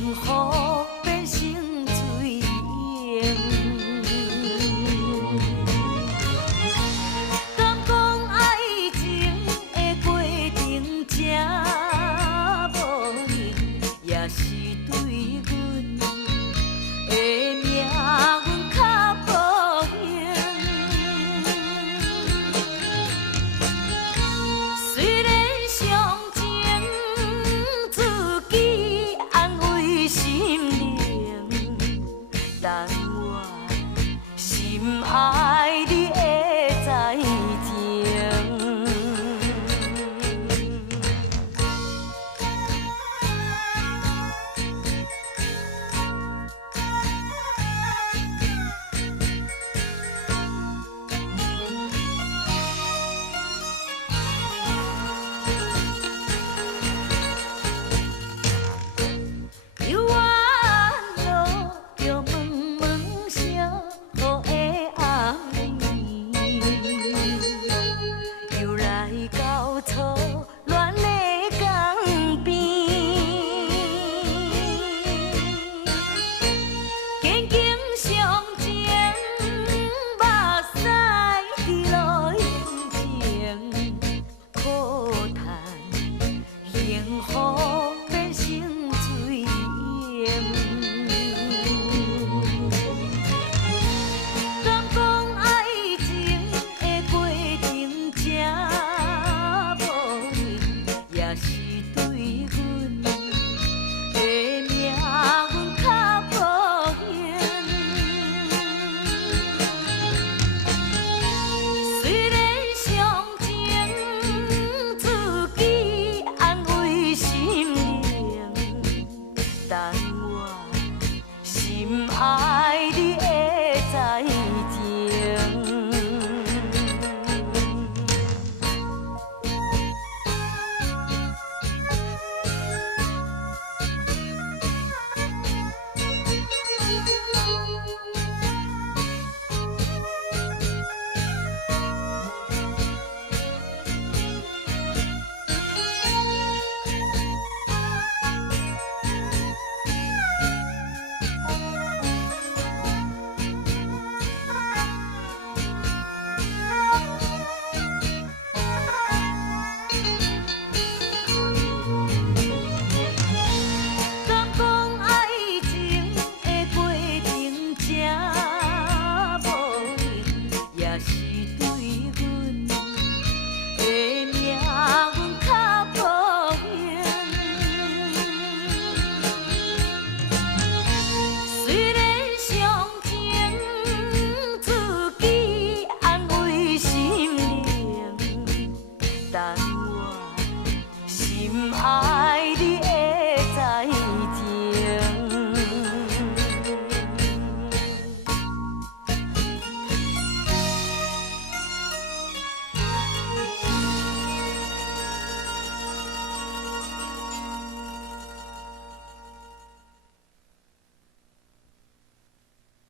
幸福变成水淹。敢讲爱情的过程真无用，也是对阮的命运较无幸。虽然伤情自己安慰心灵，但我心爱你会知情。幽暗路着闷闷声，雨的暗暝，又来到初恋的江边，紧紧相情，目屎滴落眼前，苦叹幸福变成水淹。敢讲爱情的过程真无用，也是对阮的命运较无幸。虽然伤情自己安慰心灵，但我心爱